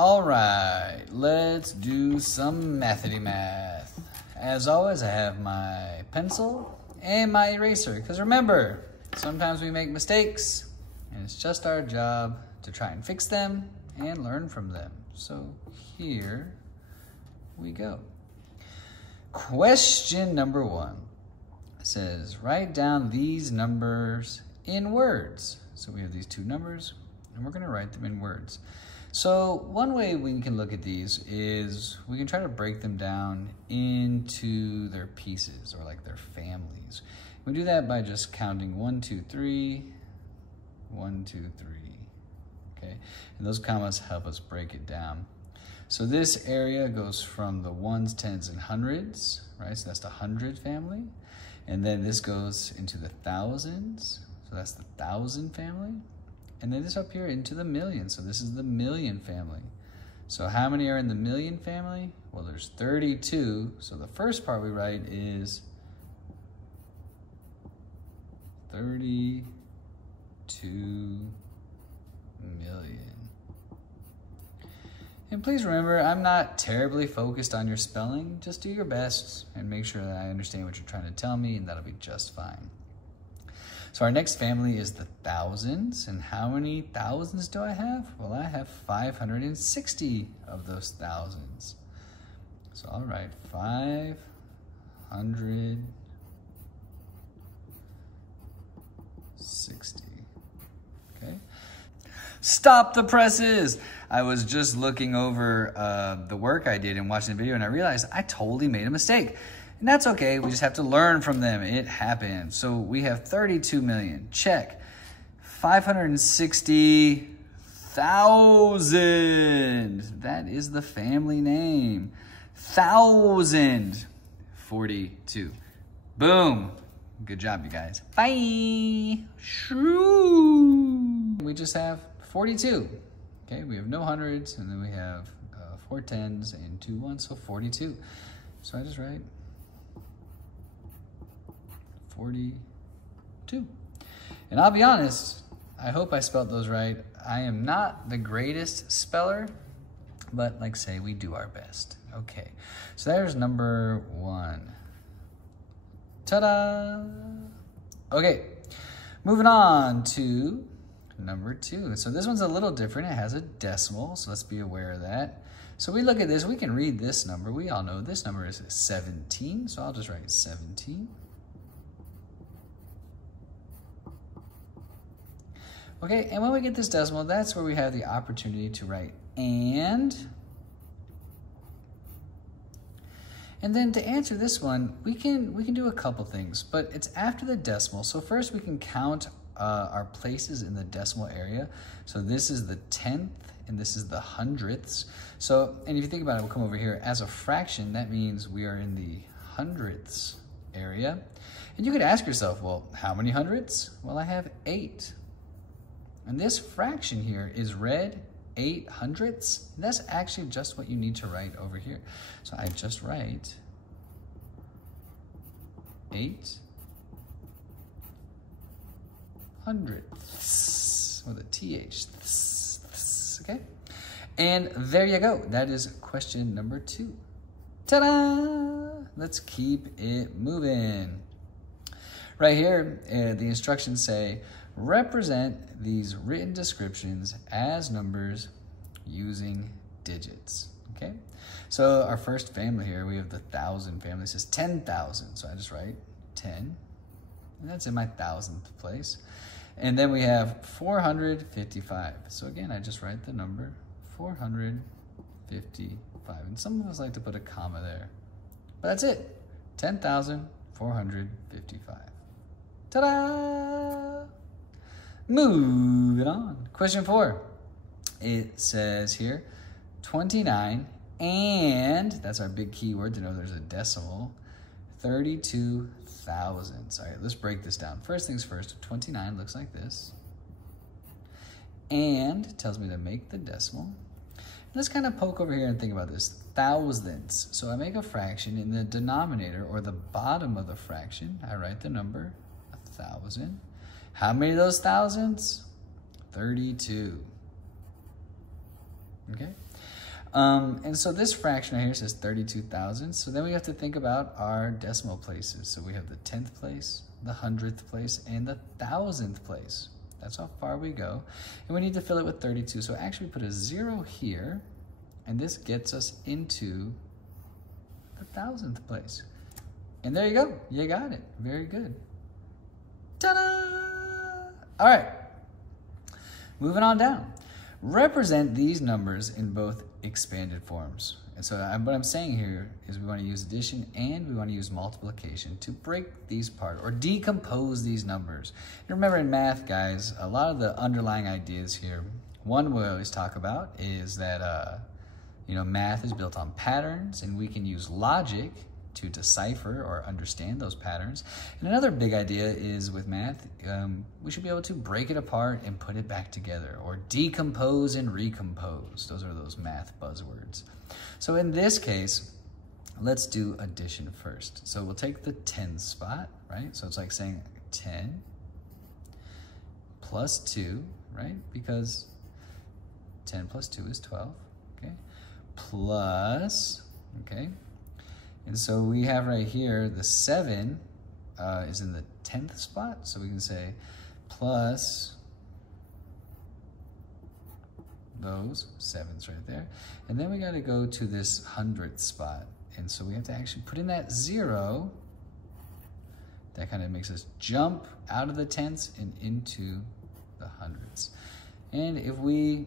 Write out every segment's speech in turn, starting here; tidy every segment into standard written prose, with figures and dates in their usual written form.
All right, let's do some Mathity-Math. As always, I have my pencil and my eraser, because remember, sometimes we make mistakes, and it's just our job to try and fix them and learn from them. So here we go. Question number 1 says, write down these numbers in words. So we have these two numbers, and we're gonna write them in words. So one way we can look at these is we can try to break them down into their pieces, or like their families. We do that by just counting 1, 2, 3, 1, 2, 3, okay? And those commas help us break it down. So this area goes from the ones, tens, and hundreds, right? So that's the 100 family. And then this goes into the thousands, so that's the 1,000 family. And then this up here into the million, so this is the million family. So how many are in the million family? Well, there's 32, so the first part we write is 32 million. And please remember, I'm not terribly focused on your spelling. Just do your best and make sure that I understand what you're trying to tell me, and that'll be just fine. So our next family is the thousands. And how many thousands do I have? Well, I have 560 of those thousands. So I'll write 560. Okay. Stop the presses. I was just looking over the work I did and watching the video, and I realized I totally made a mistake. And that's okay, we just have to learn from them. It happens. So we have 32 million, check. 560,000, that is the family name. 1,042. Boom. Good job, you guys. Bye. Shoo. We just have 42. Okay, we have no hundreds, and then we have 4 tens and 2 ones, so 42. So I just write 42. And I'll be honest, I hope I spelled those right. I am not the greatest speller, but like say, we do our best. Okay, so there's number 1. Ta-da! Okay, moving on to number 2. So this one's a little different. It has a decimal, so let's be aware of that. So we look at this, we can read this number. We all know this number is 17, so I'll just write 17. Okay, and when we get this decimal, that's where we have the opportunity to write and. And then to answer this one, we can do a couple things, but it's after the decimal. So first we can count our places in the decimal area. So this is the 10th and this is the hundredths. So, and if you think about it, we'll come over here. As a fraction, that means we are in the hundredths area. And you could ask yourself, well, how many hundredths? Well, I have 8. And this fraction here is read 8 hundredths. That's actually just what you need to write over here. So I just write 8 hundredths with a TH. Okay? And there you go. That is question number 2. Ta-da! Let's keep it moving. Right here, the instructions say, represent these written descriptions as numbers using digits, okay? So our first family here, we have the 1,000 family. It says 10,000, so I just write 10, and that's in my 1,000th place. And then we have 455. So again, I just write the number 455. And some of us like to put a comma there, but that's it, 10,455. Ta-da! Moving on. Question 4. It says here, 29 and, that's our big keyword to know there's a decimal, 32,000. All right, let's break this down. First things first, 29 looks like this. And tells me to make the decimal. Let's kind of poke over here and think about this. Thousandths. So I make a fraction in the denominator, or the bottom of the fraction. I write the number 1,000. How many of those thousands? 32. okay? And so this fraction right here says 32,000. So then we have to think about our decimal places. So we have the 10th place, the 100th place, and the 1,000th place. That's how far we go. And we need to fill it with 32. So actually put a 0 here, and this gets us into the 1,000th place. And there you go. You got it. Very good. Ta-da! All right. Moving on down. Represent these numbers in both expanded forms. And so what I'm saying here is we want to use addition and we want to use multiplication to break these apart or decompose these numbers. And remember in math, guys, a lot of the underlying ideas here, one we always talk about is that, math is built on patterns and we can use logic to decipher or understand those patterns. And another big idea is with math, we should be able to break it apart and put it back together, or decompose and recompose. Those are those math buzzwords. So in this case, let's do addition first. So we'll take the 10 spot, right? So it's like saying 10 plus 2, right? Because 10 plus 2 is 12, okay? Plus, okay? And so we have right here, the 7 is in the 10th spot. So we can say plus those 7s right there. And then we got to go to this 100th spot. And so we have to actually put in that 0. That kind of makes us jump out of the tenths and into the hundreds. And if we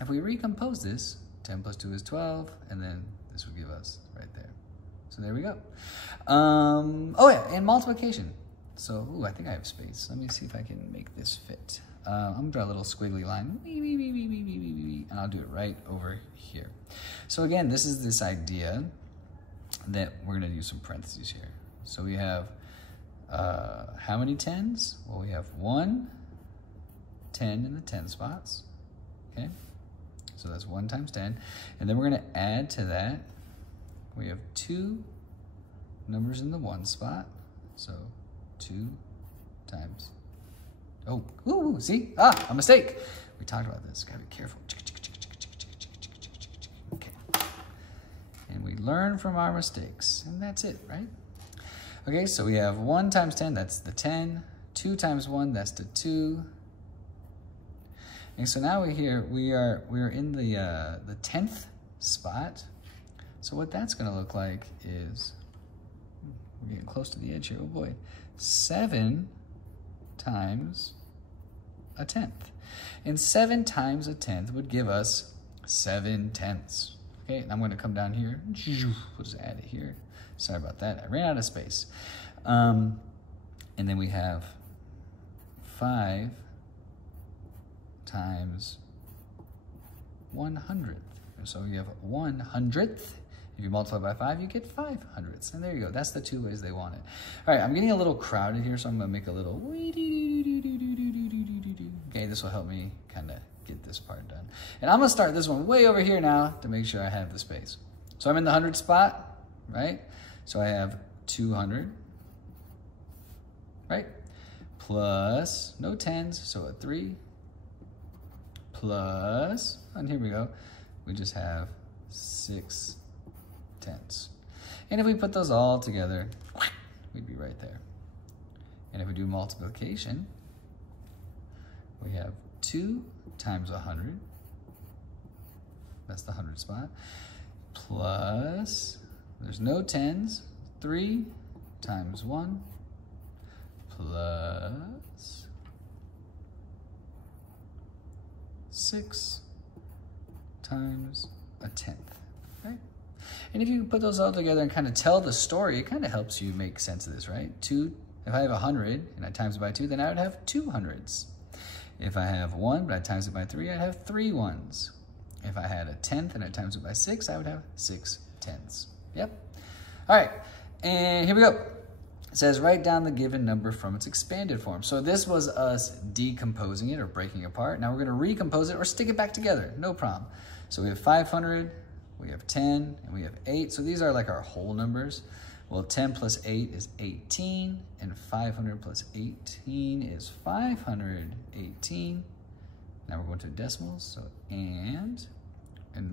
recompose this, 10 plus 2 is 12, and then this would give us right there. So there we go. Oh yeah, and multiplication. So, I think I have space. Let me see if I can make this fit. I'm gonna draw a little squiggly line, and I'll do it right over here. So again, this is this idea that we're gonna use some parentheses here. So we have, how many 10s? Well, we have 1 10 in the 10 spots, okay? So that's 1 times 10. And then we're gonna add to that, we have 2 numbers in the 1 spot. So 2 times, oh, ooh, see? A mistake. We talked about this, gotta be careful. Okay. And we learn from our mistakes, and that's it, right? Okay, so we have 1 times 10, that's the 10. 2 times 1, that's the 2. And so now we are in the 10th spot. So what that's gonna look like is, we're getting close to the edge here, oh boy, 7 times a 10th. And 7 times a 10th would give us 7 tenths. Okay, and I'm gonna come down here, we'll just add it here. Sorry about that, I ran out of space. And then we have 5 times 100th. So you have 100th. If you multiply by 5, you get 5 hundredths. And there you go. That's the 2 ways they want it. All right, I'm getting a little crowded here, so I'm going to make a little. Okay, this will help me kind of get this part done. And I'm going to start this one way over here now to make sure I have the space. So I'm in the 100 spot, right? So I have 200, right? Plus, no 10s, so a 3. Plus, and here we go, we just have 6 tenths. And if we put those all together, we'd be right there. And if we do multiplication, we have 2 times 100, that's the 100 spot, plus, there's no 10s, 3 times 1, plus 6 times a 10th, right? And if you put those all together and kind of tell the story, it kind of helps you make sense of this, right? If I have 100 and I times it by 2, then I would have 2 hundreds. If I have 1, but I times it by 3, I'd have 3 ones. If I had a 10th and I times it by 6, I would have 6 tenths. Yep. All right, and here we go. It says, write down the given number from its expanded form. So this was us decomposing it or breaking apart. Now we're gonna recompose it or stick it back together, no problem. So we have 500, we have 10, and we have 8. So these are like our whole numbers. Well, 10 plus 8 is 18, and 500 plus 18 is 518. Now we're going to decimals, so and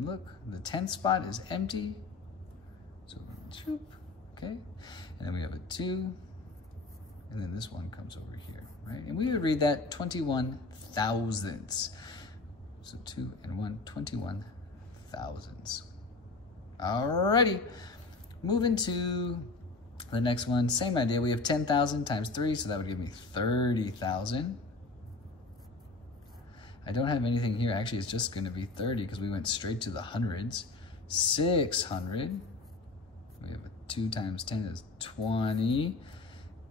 look, the 10th spot is empty. So shoop, okay? And then we have a 2, and then this one comes over here, right? And we would read that 21 thousandths. So 2 and 1, 21 thousandths. Alrighty, moving to the next one, same idea. We have 10,000 times 3, so that would give me 30,000. I don't have anything here. Actually, it's just going to be 30 because we went straight to the hundreds. 600. We have a 2 times 10 is 20.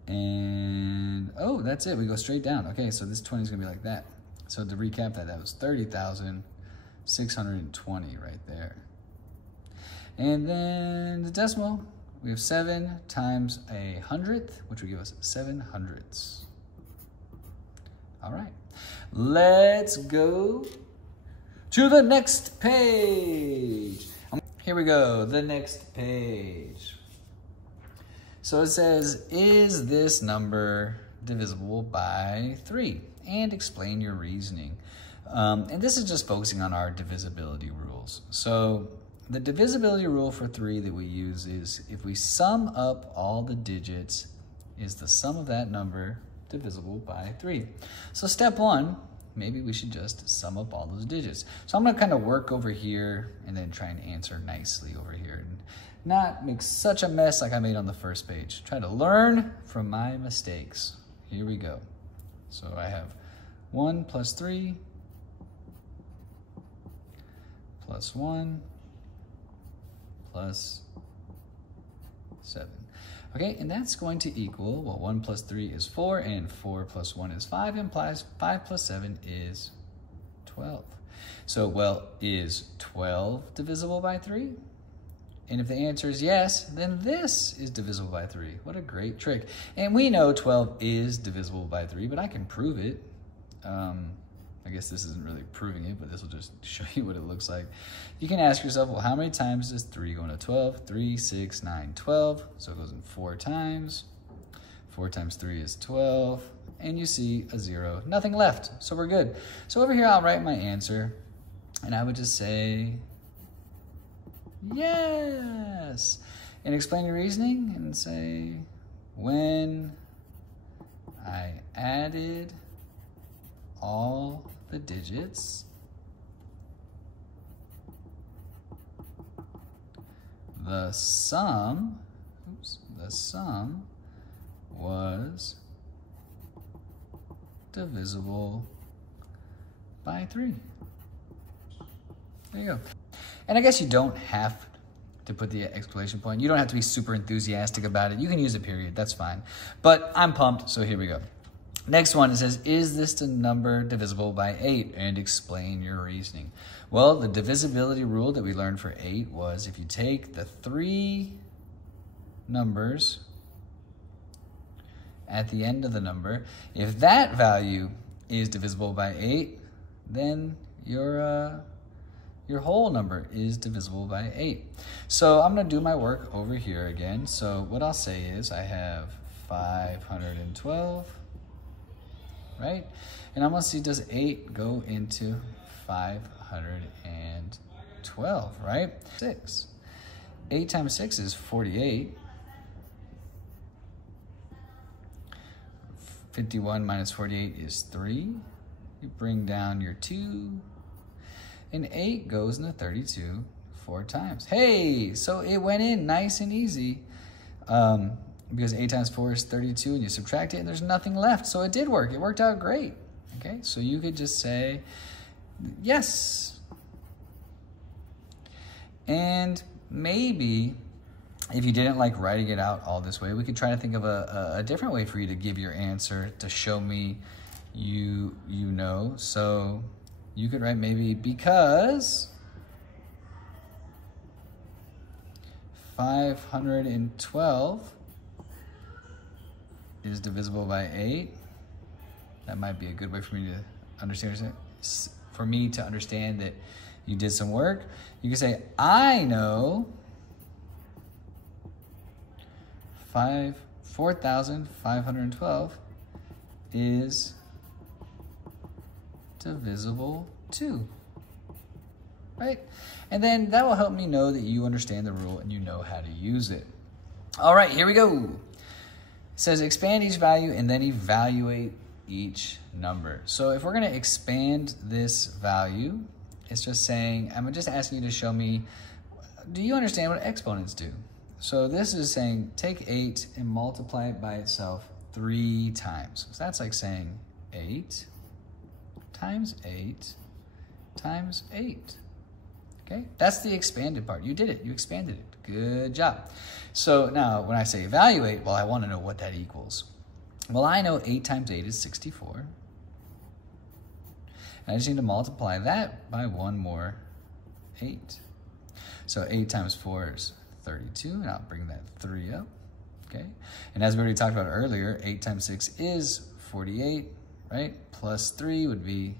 And, oh, that's it. We go straight down. Okay, so this 20 is going to be like that. So to recap that, that was 30,620 right there. And then the decimal, we have 7 times a hundredth, which would give us 7 hundredths. All right, let's go to the next page. Here we go, the next page. So it says, is this number divisible by 3? And explain your reasoning. And this is just focusing on our divisibility rules. So the divisibility rule for 3 that we use is if we sum up all the digits, is the sum of that number divisible by 3? So step 1, maybe we should just sum up all those digits. So I'm gonna kind of work over here and then try and answer nicely over here and not make such a mess like I made on the first page. Try to learn from my mistakes. Here we go. So I have 1 plus 3 plus 1 plus 7. Okay, and that's going to equal, well, 1 plus 3 is 4, and 4 plus 1 is 5, implies 5 plus 7 is 12. So, well, is 12 divisible by 3? And if the answer is yes, then this is divisible by 3. What a great trick. And we know 12 is divisible by 3, but I can prove it. I guess this isn't really proving it, but this will just show you what it looks like. You can ask yourself, well, how many times does 3 go into 12? 3, 6, 9, 12. So it goes in 4 times. 4 times 3 is 12. And you see a 0. Nothing left, so we're good. So over here, I'll write my answer. And I would just say, yes. And explain your reasoning and say, when I added all the digits, the sum was divisible by 3. There you go. And I guess you don't have to put the exclamation point. You don't have to be super enthusiastic about it. You can use a period, that's fine. But I'm pumped, so here we go. Next one, it says, is this number divisible by 8? And explain your reasoning. Well, the divisibility rule that we learned for 8 was if you take the 3 numbers at the end of the number, if that value is divisible by 8, then your whole number is divisible by 8. So I'm going to do my work over here again. So what I'll say is I have 512. Right? And I'm going to see, does 8 go into 512, right? 6. 8 times 6 is 48. 51 minus 48 is 3. You bring down your 2. And 8 goes into 32 4 times. Hey, so it went in nice and easy. Because 8 times 4 is 32, and you subtract it, and there's nothing left. So it did work. It worked out great. Okay, so you could just say, yes. And maybe if you didn't like writing it out all this way, we could try to think of a different way for you to give your answer to show me you know. So you could write maybe because 512 is divisible by 8. That might be a good way for me to understand that you did some work. You can say, I know 4,512 is divisible 2. Right? And then that will help me know that you understand the rule and you know how to use it. All right, here we go. It says expand each value and then evaluate each number. So if we're going to expand this value, it's just saying, I'm just asking you to show me, do you understand what exponents do? So this is saying take 8 and multiply it by itself 3 times. So that's like saying 8 times 8 times 8. Okay, that's the expanded part. You did it, you expanded it. Good job. So now when I say evaluate, well, I want to know what that equals. Well, I know 8 times 8 is 64. And I just need to multiply that by one more 8. So 8 times 4 is 32, and I'll bring that 3 up, okay? And as we already talked about earlier, 8 times 6 is 48, right? Plus 3 would be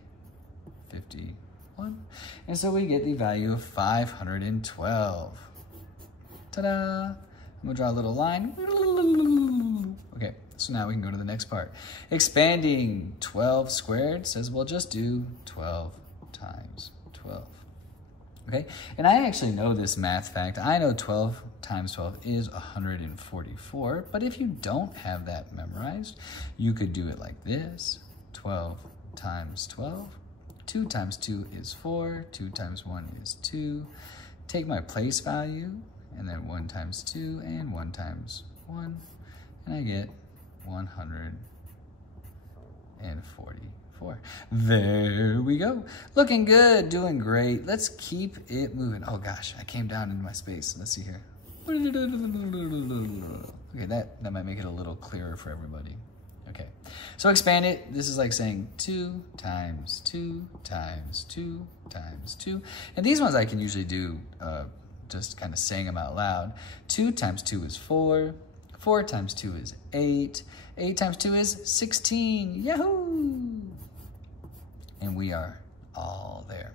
51. And so we get the value of 512. Ta-da! I'm gonna draw a little line. Okay, so now we can go to the next part. Expanding 12 squared says, well, just do 12 times 12. Okay, and I actually know this math fact. I know 12 times 12 is 144, but if you don't have that memorized, you could do it like this. 12 times 12. 2 times 2 is 4. 2 times 1 is 2. Take my place value, and then 1 times 2, and 1 times 1, and I get 144. There we go. Looking good, doing great. Let's keep it moving. Oh gosh, I came down into my space. Let's see here. Okay, that might make it a little clearer for everybody. Okay, so expand it. This is like saying 2 times 2 times 2 times 2. And these ones I can usually do just kind of saying them out loud. 2 times 2 is 4. 4 times 2 is 8. 8 times 2 is 16. Yahoo! And we are all there.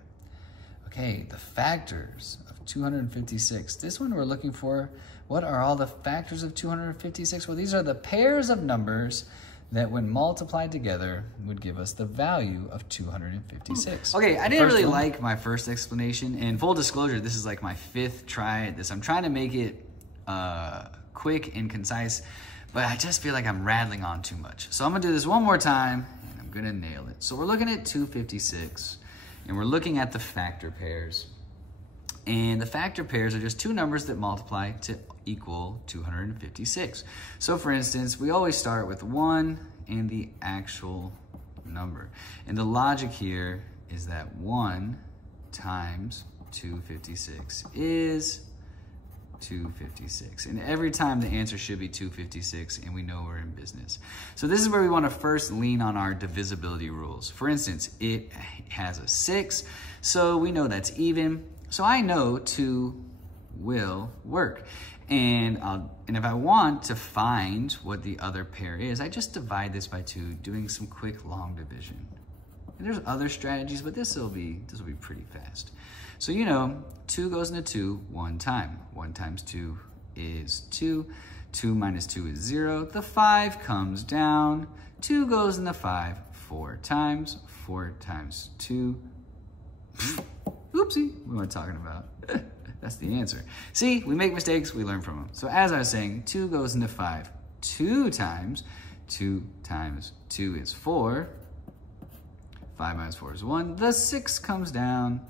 Okay, the factors of 256. This one we're looking for, what are all the factors of 256? Well, these are the pairs of numbers that when multiplied together would give us the value of 256. Okay, I didn't really like my first explanation, and full disclosure, this is like my 5th try at this. I'm trying to make it quick and concise, but I just feel like I'm rattling on too much. So I'm gonna do this one more time, and I'm gonna nail it. So we're looking at 256, and we're looking at the factor pairs. And the factor pairs are just two numbers that multiply to equal 256. So for instance, we always start with 1 and the actual number. And the logic here is that 1 times 256 is 256. And every time the answer should be 256, and we know we're in business. So this is where we want to first lean on our divisibility rules. For instance, it has a 6, so we know that's even. So I know 2 will work. And if I want to find what the other pair is, I just divide this by 2, doing some quick long division. And there's other strategies, but this will be pretty fast. So you know, 2 goes into 2 one time. 1 times 2 is 2. 2 minus 2 is 0. The 5 comes down. 2 goes into 5 4 times. 4 times 2. Oopsie, we weren't talking about. That's the answer. See, we make mistakes, we learn from them. So as I was saying, 2 goes into 5 2 times. 2 times 2 is 4. 5 minus 4 is 1. The 6 comes down.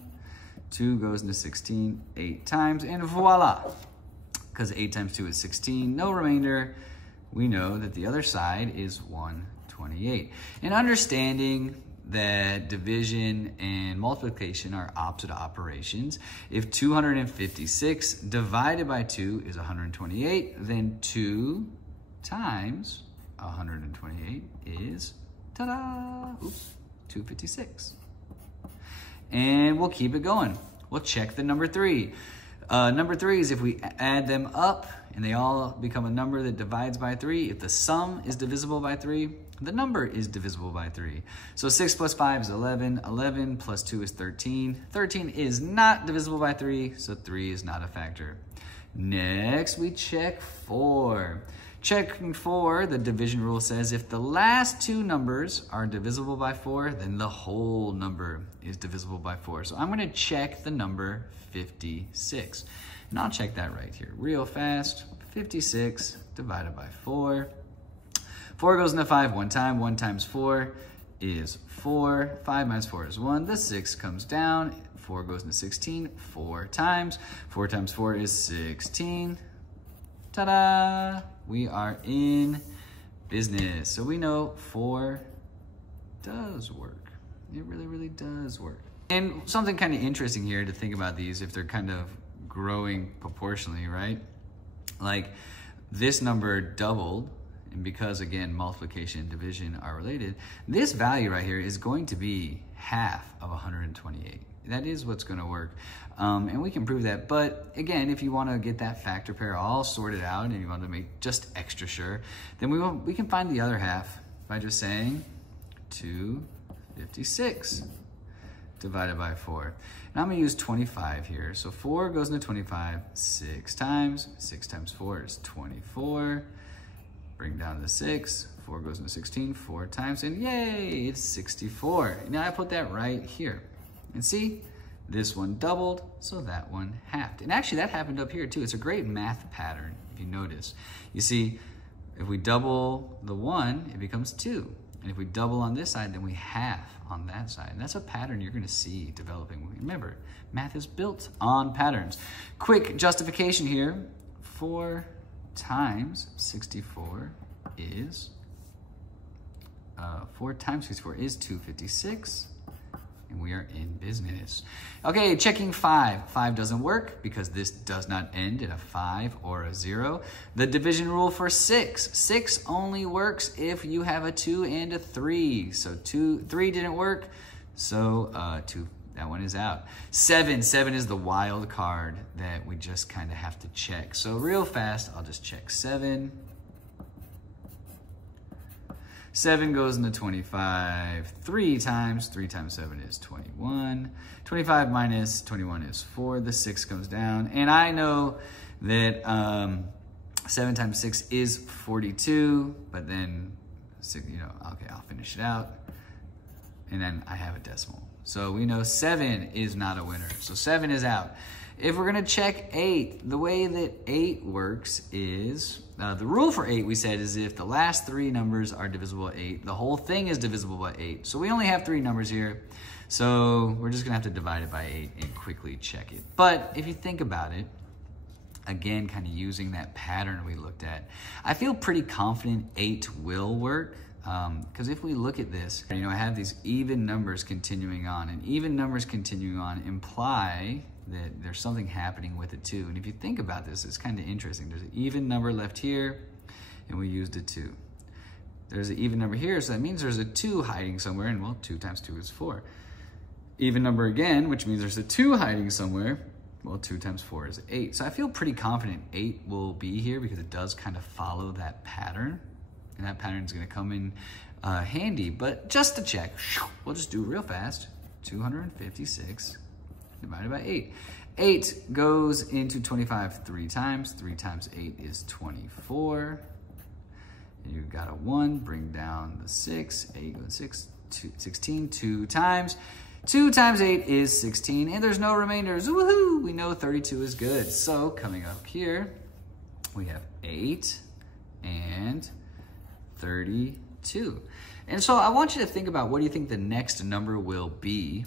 2 goes into 16 8 times, and voila. Because 8 times 2 is 16, no remainder. We know that the other side is 128. And understanding that division and multiplication are opposite operations. If 256 divided by 2 is 128, then 2 times 128 is, ta-da, 256. And we'll keep it going. We'll check the number 3. Number 3 is if we add them up and they all become a number that divides by 3. If the sum is divisible by 3, the number is divisible by 3. So 6 plus 5 is 11. 11 plus 2 is 13. 13 is not divisible by 3, so 3 is not a factor. Next, we check 4. Checking 4, the division rule says if the last two numbers are divisible by 4, then the whole number is divisible by 4. So I'm going to check the number 56. And I'll check that right here real fast. 56 divided by 4. 4 goes into 5 one time. 1 times 4 is 4. 5 minus 4 is 1. The 6 comes down. 4 goes into 16 4 times. 4 times 4 is 16. Ta-da! We are in business. So we know 4 does work. It really, really does work. And something kind of interesting here to think about these if they're kind of growing proportionally, right? Like this number doubled, and because again, multiplication and division are related, this value right here is going to be half of 128. That is what's going to work. And we can prove that. But again, if you want to get that factor pair all sorted out and you want to make just extra sure, then we can find the other half by just saying 256 divided by 4. And I'm going to use 25 here. So 4 goes into 25 6 times. 6 times 4 is 24. Bring down the 6. 4 goes into 16 4 times. And yay, it's 64. Now I put that right here. And see, this one doubled, so that one halved. And actually that happened up here too. It's a great math pattern, if you notice. You see, if we double the 1, it becomes 2. And if we double on this side, then we half on that side. And that's a pattern you're gonna see developing. Remember, math is built on patterns. Quick justification here. 4 times 64 is, 4 times 64 is 256. And we are in business. Okay, checking 5. 5 doesn't work because this does not end in a 5 or a 0. The division rule for 6. 6 only works if you have a 2 and a 3. So 3 didn't work, so 2, that one is out. 7 is the wild card that we just kind of have to check. So real fast, I'll just check 7. 7 goes into 25 3 times. 3 times 7 is 21. 25 minus 21 is 4. The 6 comes down. And I know that 7 times 6 is 42. But then, okay, I'll finish it out. And then I have a decimal. So we know 7 is not a winner. So 7 is out. If we're going to check 8, the way that 8 works is, the rule for 8 we said is if the last 3 numbers are divisible by 8, the whole thing is divisible by 8. So we only have 3 numbers here. So we're just going to have to divide it by 8 and quickly check it. But if you think about it, again, kind of using that pattern we looked at, I feel pretty confident 8 will work. Because if we look at this, I have these even numbers continuing on, and even numbers continuing on imply that there's something happening with it too. And if you think about this, it's kind of interesting. There's an even number left here, and we used a 2. There's an even number here, so that means there's a 2 hiding somewhere, and well, 2 times 2 is 4. Even number again, which means there's a 2 hiding somewhere. Well, 2 times 4 is 8. So I feel pretty confident 8 will be here because it does kind of follow that pattern. And that pattern is going to come in handy. But just to check, we'll just do real fast. 256 divided by 8. 8 goes into 25 3 times. 3 times 8 is 24. And you've got a 1. Bring down the 6. 8 goes 6. 16 2 times. 2 times 8 is 16. And there's no remainders. Woohoo! We know 32 is good. So coming up here, we have 8 and 32. And so I want you to think about what do you think the next number will be.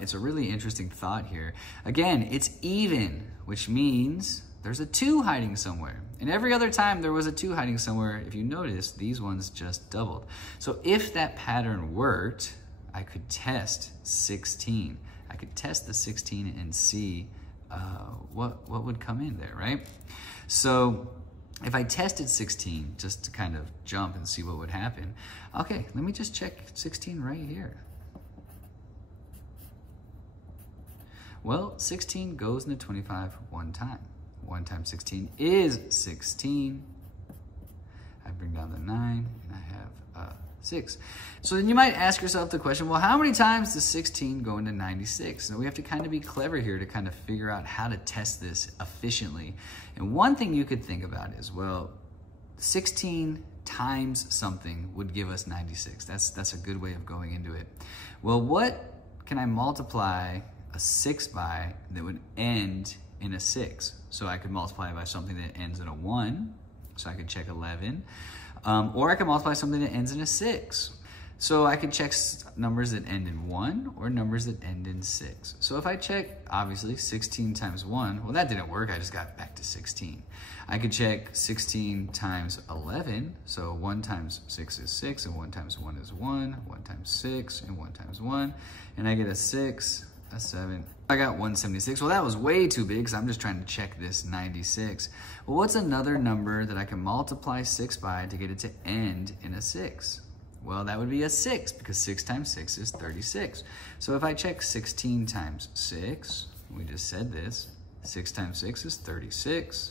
It's a really interesting thought here. Again, it's even, which means there's a 2 hiding somewhere. And every other time there was a 2 hiding somewhere, if you notice, these ones just doubled. So if that pattern worked, I could test 16. I could test the 16 and see what would come in there, right? So if I tested 16, just to kind of jump and see what would happen, okay, let me just check 16 right here. Well, 16 goes into 25 one time. 1 times 16 is 16. I bring down the 9, and I have 6. So then you might ask yourself the question, well, how many times does 16 go into 96? Now we have to kind of be clever here to kind of figure out how to test this efficiently. And one thing you could think about is, well, 16 times something would give us 96. That's a good way of going into it. Well, what can I multiply a 6 by that would end in a 6? So I could multiply by something that ends in a 1, so I could check 11. Or I could multiply something that ends in a 6. So I could check numbers that end in 1 or numbers that end in 6. So if I check, obviously, 16 times 1, well, that didn't work. I just got back to 16. I could check 16 times 11. So 1 times 6 is 6, and 1 times 1 is 1. 1 times 6, and 1 times 1. And I get a 6, a 7. I got 176. Well, that was way too big because I'm just trying to check this 96. Well, what's another number that I can multiply 6 by to get it to end in a 6? Well, that would be a 6 because 6 times 6 is 36. So if I check 16 times 6, we just said this, 6 times 6 is 36.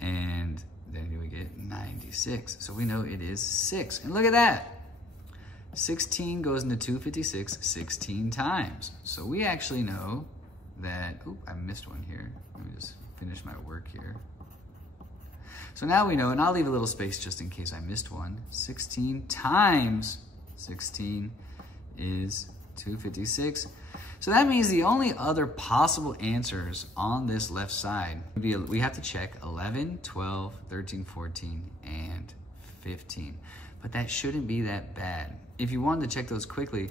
And then we get 96. So we know it is 6. And look at that. 16 goes into 256 16 times. So we actually know that, oop, I missed one here. Let me just finish my work here. So now we know, and I'll leave a little space just in case I missed one. 16 times 16 is 256. So that means the only other possible answers on this left side would be, we have to check 11, 12, 13, 14, and 15. But that shouldn't be that bad. If you wanted to check those quickly,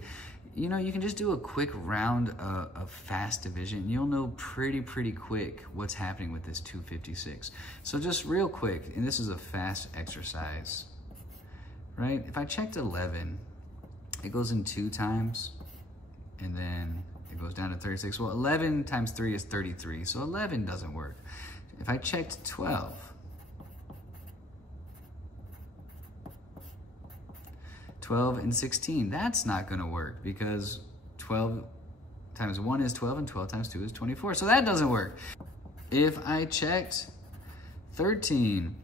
you know, you can just do a quick round of fast division. You'll know pretty quick what's happening with this 256. So just real quick, and this is a fast exercise, right? If I checked 11, it goes in 2 times, and then it goes down to 36. Well, 11 times 3 is 33, so 11 doesn't work. If I checked 12, 12 and 16, that's not gonna work because 12 times 1 is 12 and 12 times 2 is 24. So that doesn't work. If I checked 13,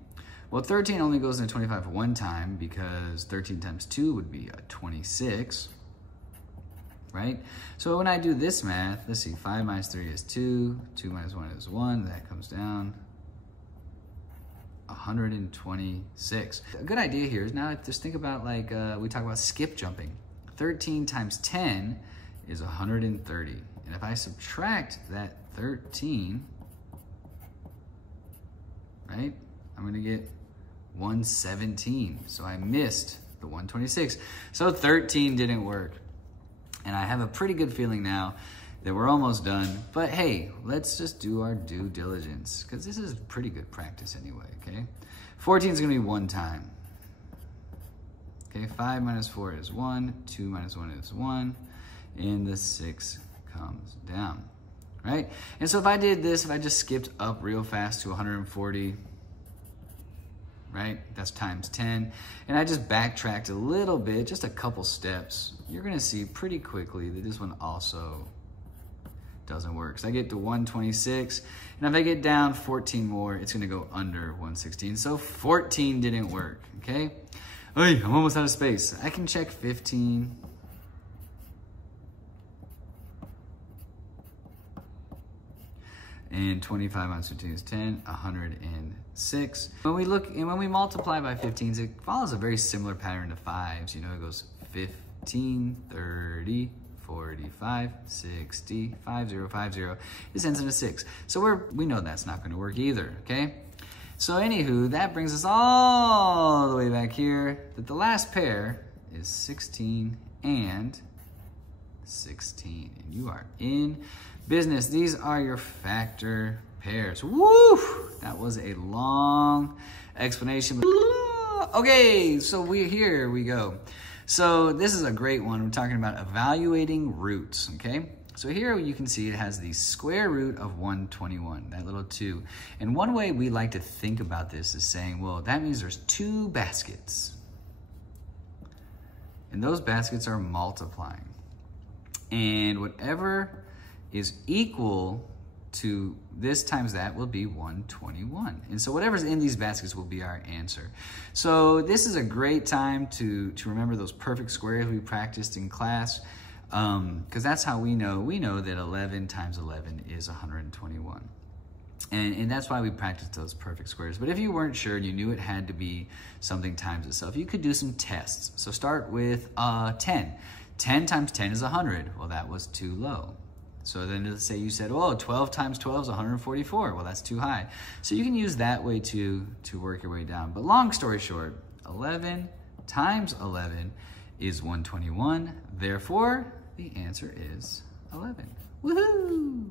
well, 13 only goes into 25 one time because 13 times 2 would be a 26, right? So when I do this math, let's see, 5 minus 3 is 2, 2 minus 1 is 1, that comes down. 126. A good idea here is now just think about, like we talk about skip jumping. 13 times 10 is 130. And if I subtract that 13, right, I'm gonna get 117. So I missed the 126. So 13 didn't work. And I have a pretty good feeling now that we're almost done, but hey, let's just do our due diligence because this is pretty good practice anyway, okay? 14 is gonna be 1 time. Okay, 5 minus 4 is 1, 2 minus 1 is 1, and the 6 comes down, right? And so if I did this, if I just skipped up real fast to 140, right? That's times 10. And I just backtracked a little bit, just a couple steps, you're gonna see pretty quickly that this one also doesn't work. So I get to 126, and if I get down 14 more, it's gonna go under 116. So 14 didn't work, okay? Hey, I'm almost out of space. I can check 15. And 25 minus 15 is 10, 106. When we look, and when we multiply by 15s, it follows a very similar pattern to 5s. You know, it goes 15, 30, 45, 60, 50, 50. This ends in a 6. So we know that's not going to work either, okay? So anywho, that brings us all the way back here that the last pair is 16 and 16. And you are in business. These are your factor pairs. Woo! That was a long explanation. Okay, so here we go. So this is a great one. We're talking about evaluating roots, okay? So here you can see it has the square root of 121, that little 2. And one way we like to think about this is saying, well, that means there's 2 baskets. And those baskets are multiplying. And whatever is equal to this times that will be 121. And so whatever's in these baskets will be our answer. So this is a great time to remember those perfect squares we practiced in class, because that's how we know that 11 times 11 is 121. And that's why we practiced those perfect squares. But if you weren't sure and you knew it had to be something times itself, you could do some tests. So start with 10. 10 times 10 is 100. Well, that was too low. So then let's say you said, oh, 12 times 12 is 144. Well, that's too high. So you can use that way to work your way down. But long story short, 11 times 11 is 121. Therefore, the answer is 11. Woohoo!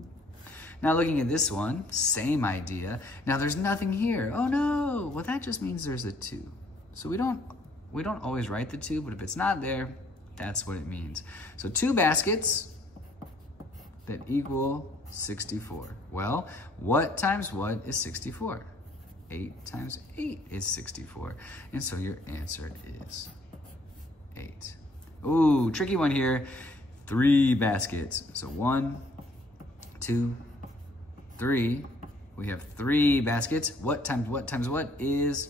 Now looking at this one, same idea. Now there's nothing here. Oh no! Well, that just means there's a 2. So we don't always write the 2, but if it's not there, that's what it means. So 2 baskets that equal 64. Well, what times what is 64? 8 times 8 is 64. And so your answer is 8. Ooh, tricky one here. 3 baskets. So 1, 2, 3. We have 3 baskets. What times what is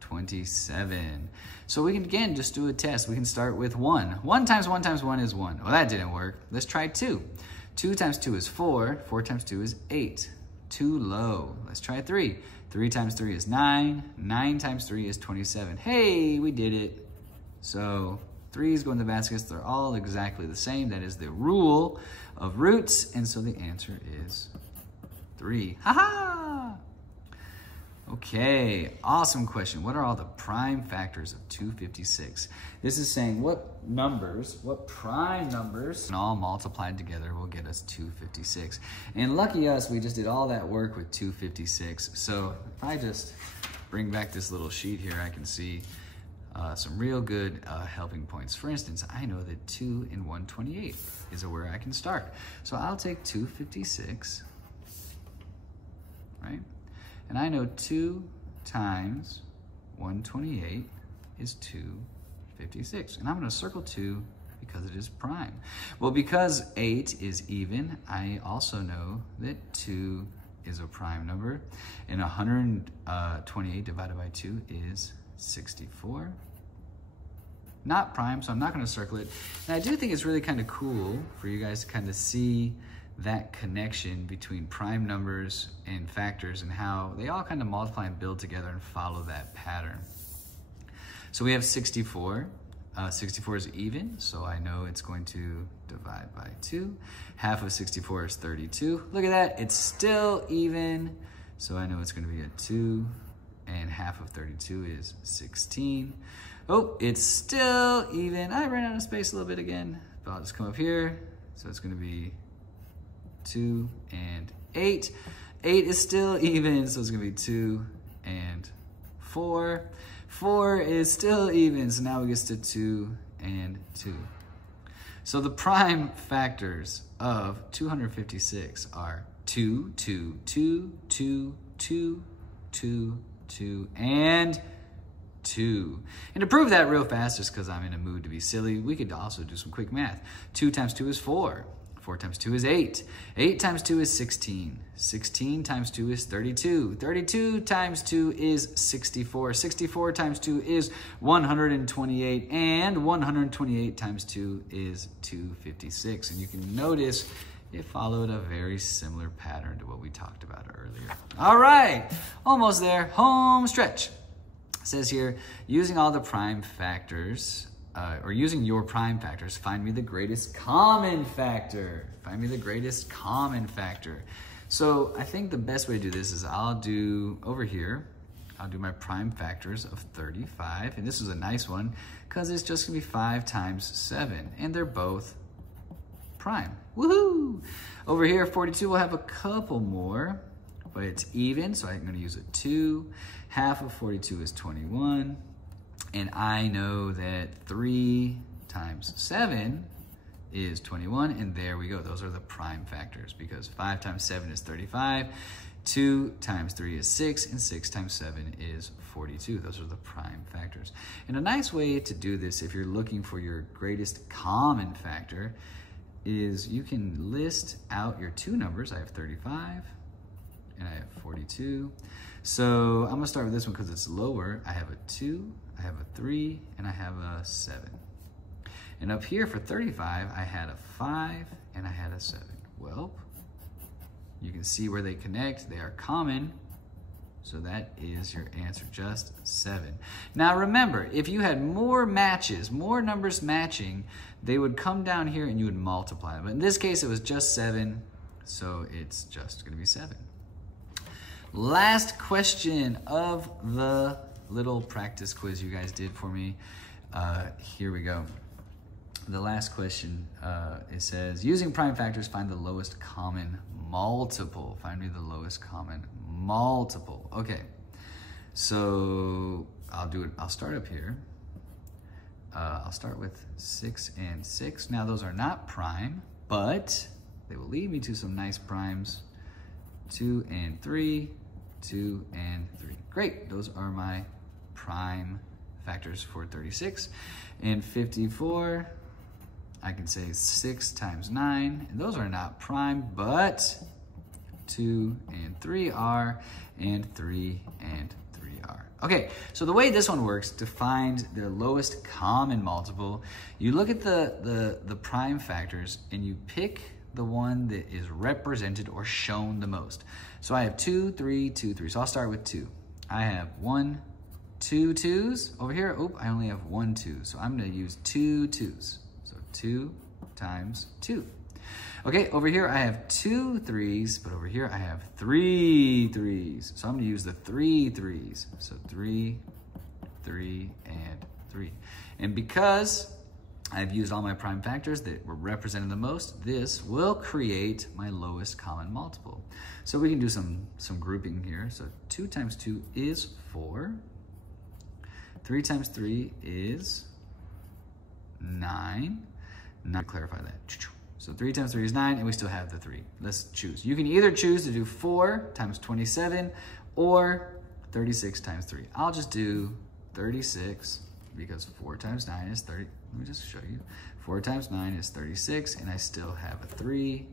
27. So we can, again, just do a test. We can start with 1. 1 times 1 times 1 is 1. Well, that didn't work. Let's try 2. 2 times 2 is 4. 4 times 2 is 8. Too low. Let's try 3. 3 times 3 is 9. 9 times 3 is 27. Hey, we did it. So 3's go in the baskets. They're all exactly the same. That is the rule of roots. And so the answer is 3. Ha-ha! Okay, awesome question. What are all the prime factors of 256? This is saying what prime numbers, and all multiplied together will get us 256. And lucky us, we just did all that work with 256. So if I just bring back this little sheet here, I can see some real good helping points. For instance, I know that 2 and 128 is where I can start. So I'll take 256, right? And I know 2 times 128 is 256. And I'm going to circle 2 because it is prime. Well, because 8 is even, I also know that 2 is a prime number. And 128 divided by 2 is 64. Not prime, so I'm not going to circle it. And I do think it's really kind of cool for you guys to kind of see that connection between prime numbers and factors and how they all kind of multiply and build together and follow that pattern. So we have 64. 64 is even, so I know it's going to divide by 2. Half of 64 is 32. Look at that, it's still even, so I know it's going to be a 2, and half of 32 is 16. Oh, it's still even. I ran out of space a little bit again, but I'll just come up here. So it's going to be 2 and 8. 8 is still even, so it's going to be 2 and 4. 4 is still even, so now we get to 2 and 2. So the prime factors of 256 are 2, 2, 2, 2, 2, 2, 2, and 2. And to prove that real fast, just because I'm in a mood to be silly, we could also do some quick math. 2 times 2 is 4. 4 times 2 is 8. 8 times 2 is 16. 16 times 2 is 32. 32 times 2 is 64. 64 times 2 is 128. And 128 times 2 is 256. And you can notice it followed a very similar pattern to what we talked about earlier. All right, almost there. Home stretch. It says here, using all the prime factors, or using your prime factors, find me the greatest common factor. Find me the greatest common factor. So I think the best way to do this is I'll do over here, I'll do my prime factors of 35. And this is a nice one because it's just gonna be 5 times 7. And they're both prime. Woohoo! Over here, 42 will have a couple more, but it's even, so I'm gonna use a 2. Half of 42 is 21. And I know that 3 times 7 is 21, and there we go. Those are the prime factors because 5 times 7 is 35, 2 times 3 is 6, and 6 times 7 is 42. Those are the prime factors. And a nice way to do this if you're looking for your greatest common factor is you can list out your two numbers. I have 35 and I have 42. So I'm gonna start with this one because it's lower. I have a 2, I have a 3, and I have a 7. And up here for 35, I had a 5 and I had a 7. Well, You can see where they connect. They are common. So that is your answer, just 7. Now remember, if you had more matches, more numbers matching, they would come down here and you would multiply them. But in this case, it was just 7, so it's just gonna be 7. Last question of the little practice quiz you guys did for me. Here we go. The last question, it says, using prime factors, find the lowest common multiple. Find me the lowest common multiple. Okay, so I'll do it. I'll start up here. I'll start with 6 and 6. Now those are not prime, but they will lead me to some nice primes. 2 and 3, 2 and 3. Great, those are my prime factors for 36. And 54, I can say 6 times 9, and those are not prime, but 2 and 3 are, and 3 and 3 are. Okay, so the way this one works, to find their lowest common multiple, you look at the prime factors and you pick the one that is represented or shown the most. So I have 2, 3, 2, 3. So I'll start with 2. I have 1, 2 2s. Over here, oh, I only have 1 2. So I'm gonna use 2 2s. So 2 times 2. Okay, over here I have 2 3s, but over here I have 3 3s. So I'm gonna use the 3 3s. So 3, 3, and 3. And because I've used all my prime factors that were represented the most, this will create my lowest common multiple. So we can do some grouping here. So 2 times 2 is 4. 3 times 3 is 9. Now clarify that. So 3 times 3 is 9, and we still have the 3. Let's choose. You can either choose to do 4 times 27 or 36 times 3. I'll just do 36 because 4 times 9 is 30. Let me just show you. 4 times 9 is 36, and I still have a 3.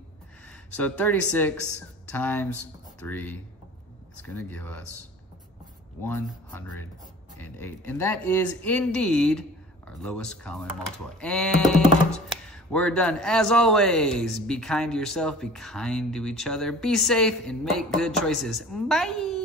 So 36 times 3 is going to give us 108. And that is indeed our lowest common multiple. And we're done. As always, be kind to yourself, be kind to each other, be safe, and make good choices. Bye!